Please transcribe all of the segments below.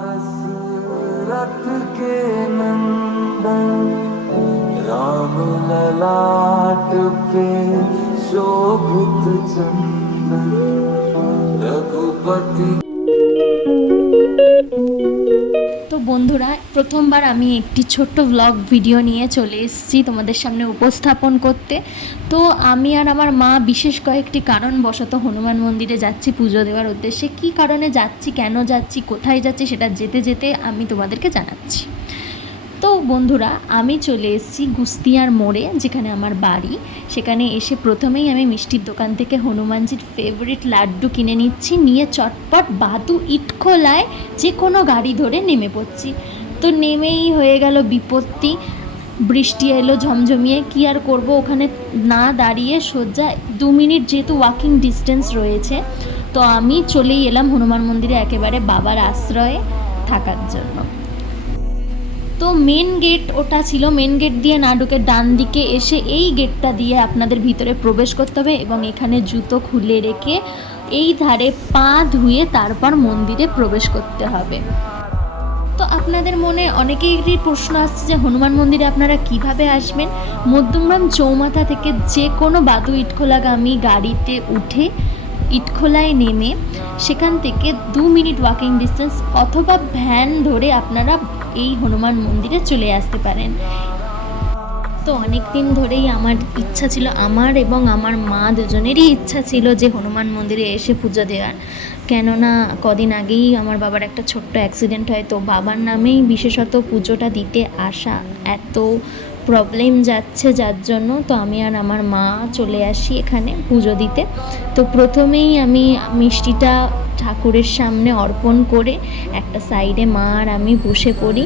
दशरथ के नंदन राम ललाट पे शोभित चंदन रघुपति। তো বন্ধুরা, প্রথমবার আমি একটি ছোট্ট ব্লগ ভিডিও নিয়ে চলে এসেছি তোমাদের সামনে উপস্থাপন করতে। তো আমি আর আমার মা বিশেষ কয়েকটি কারণবশত হনুমান মন্দিরে যাচ্ছি পুজো দেওয়ার উদ্দেশ্যে। কী কারণে যাচ্ছি, কেন যাচ্ছি, কোথায় যাচ্ছি সেটা যেতে যেতে আমি তোমাদেরকে জানাচ্ছি। তো বন্ধুরা, আমি চলে এসেছি গুস্তিয়ার মোড়ে, যেখানে আমার বাড়ি। সেখানে এসে প্রথমেই আমি মিষ্টির দোকান থেকে হনুমানজির ফেভারিট লাড্ডু কিনে নিচ্ছি, নিয়ে চটপট বাদু ইটখোলায় যে কোনো গাড়ি ধরে নেমে পড়ছি। তো নেমেই হয়ে গেল বিপত্তি, বৃষ্টি এলো ঝমঝমিয়ে। কী আর করবো, ওখানে না দাঁড়িয়ে সোজা 2 মিনিট যেহেতু ওয়াকিং ডিস্টেন্স রয়েছে, তো আমি চলেই এলাম হনুমান মন্দিরে একেবারে বাবার আশ্রয়ে থাকার জন্য। তো মেন গেট ওটা ছিল, মেন গেট দিয়ে না ঢুকে ডান দিকে এসে এই গেটটা দিয়ে আপনাদের ভিতরে প্রবেশ করতে হবে এবং এখানে জুতো খুলে রেখে এই ধারে পা ধুয়ে তারপর মন্দিরে প্রবেশ করতে হবে। তো আপনাদের মনে অনেকেরই প্রশ্ন আসছে যে হনুমান মন্দিরে আপনারা কিভাবে আসবেন। মধ্যমগ্রাম চৌমাথা থেকে যে কোনো বাদু ইটখোলাগামী গাড়িতে উঠে ইটখোলায় নেমে সেখান থেকে 2 মিনিট ওয়াকিং ডিস্টেন্স অথবা ভ্যান ধরে আপনারা এই হনুমান মন্দিরে চলে আসতে পারেন। তো অনেক দিন ধরেই আমার ইচ্ছা ছিল, আমার এবং আমার মা দুজনেরই ইচ্ছা ছিল যে হনুমান মন্দিরে এসে পুজো দেওয়ার। কেননা কদিন আগেই আমার বাবার একটা ছোট্ট অ্যাক্সিডেন্ট হয়, তো বাবার নামেই বিশেষত পুজোটা দিতে আসা এত প্রবলেম যাচ্ছে, যার জন্য তো আমি আর আমার মা চলে আসি এখানে পুজো দিতে। তো প্রথমেই আমি মিষ্টিটা ঠাকুরের সামনে অর্পণ করে একটা সাইডে মা আর আমি বসে পড়ি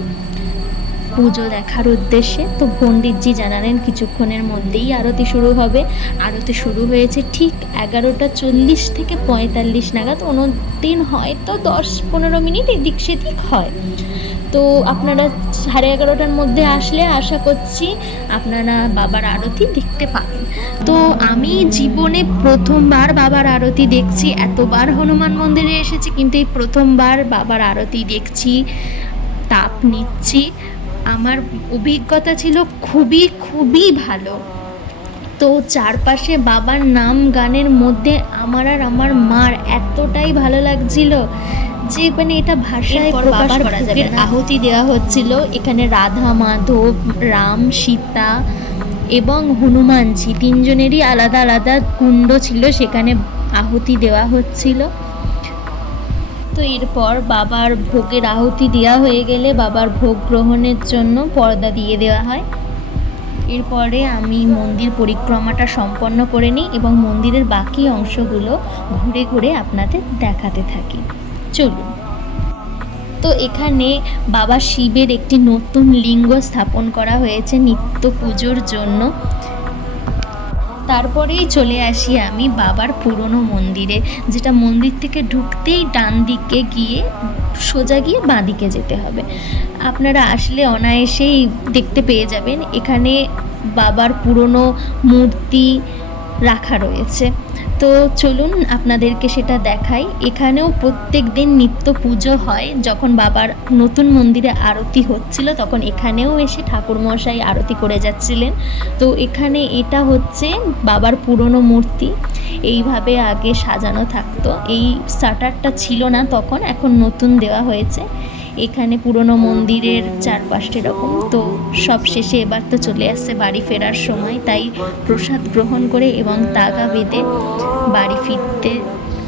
পুজো দেখার উদ্দেশ্যে। তো পণ্ডিতজি জানালেন কিছুক্ষণের মধ্যেই আরতি শুরু হবে। আরতি শুরু হয়েছে ঠিক 11:40 থেকে 45 নাগাদ। অন্যদিন হয়তো 10-15 মিনিট এদিক সেদিক হয়। তো আপনারা 11:30টার মধ্যে আসলে আশা করছি আপনারা বাবার আরতি দেখতে পাবেন। তো আমি জীবনে প্রথমবার বাবার আরতি দেখছি। এতবার হনুমান মন্দিরে এসেছি কিন্তু এই প্রথমবার বাবার আরতি দেখছি, তাপ নিচ্ছি। আমার অভিজ্ঞতা ছিল খুবই খুবই ভালো। তো চারপাশে বাবার নাম গানের মধ্যে আমার আর আমার মার এতটাই ভালো লাগছিল যে মানে এটা ভাষায় প্রকাশ করা যাবে না। আহুতি দেওয়া হচ্ছিল এখানে রাধা মাধব, রাম, সীতা এবং হনুমানজি তিনজনেরই আলাদা আলাদা কুণ্ড ছিল, সেখানে আহুতি দেওয়া হচ্ছিল। তো এরপর বাবার ভোগের আহুতি দেওয়া হয়ে গেলে বাবার ভোগ গ্রহণের জন্য পর্দা দিয়ে দেওয়া হয়। এরপরে আমি মন্দির পরিক্রমাটা সম্পন্ন করে নিই এবং মন্দিরের বাকি অংশগুলো ঘুরে ঘুরে আপনাদের দেখাতে থাকি। চলুন। তো এখানে বাবা শিবের একটি নতুন লিঙ্গ স্থাপন করা হয়েছে নিত্য পুজোর জন্য। তারপরেই চলে আসি আমি বাবার পুরনো মন্দিরে, যেটা মন্দির থেকে ঢুকতেই ডান দিকে গিয়ে সোজা গিয়ে বাঁ দিকে যেতে হবে। আপনারা আসলে অনায়াসেই দেখতে পেয়ে যাবেন এখানে বাবার পুরনো মূর্তি রাখা রয়েছে। তো চলুন আপনাদেরকে সেটা দেখাই। এখানেও প্রত্যেক দিন নিত্য পুজো হয়। যখন বাবার নতুন মন্দিরে আরতি হচ্ছিল তখন এখানেও এসে ঠাকুরমশাই আরতি করে যাচ্ছিলেন। তো এখানে এটা হচ্ছে বাবার পুরনো মূর্তি, এইভাবে আগে সাজানো থাকতো। এই শাটারটা ছিল না তখন, এখন নতুন দেওয়া হয়েছে। এখানে পুরনো মন্দিরের চারপাশটা এরকম। তো সব শেষে এবার তো চলে আসছে বাড়ি ফেরার সময়, তাই প্রসাদ গ্রহণ করে এবং তাগা বেঁধে বাড়ি ফিরতে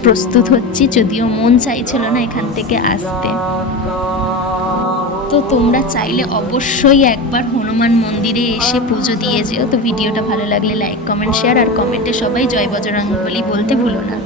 প্রস্তুত হচ্ছি, যদিও মন চাইছিল না এখান থেকে আসতে। তো তোমরা চাইলে অবশ্যই একবার হনুমান মন্দিরে এসে পুজো দিয়ে যেও। তো ভিডিওটা ভালো লাগলে লাইক, কমেন্ট, শেয়ার আর কমেন্টে সবাই জয় বজরংবলী বলতে ভুলো না।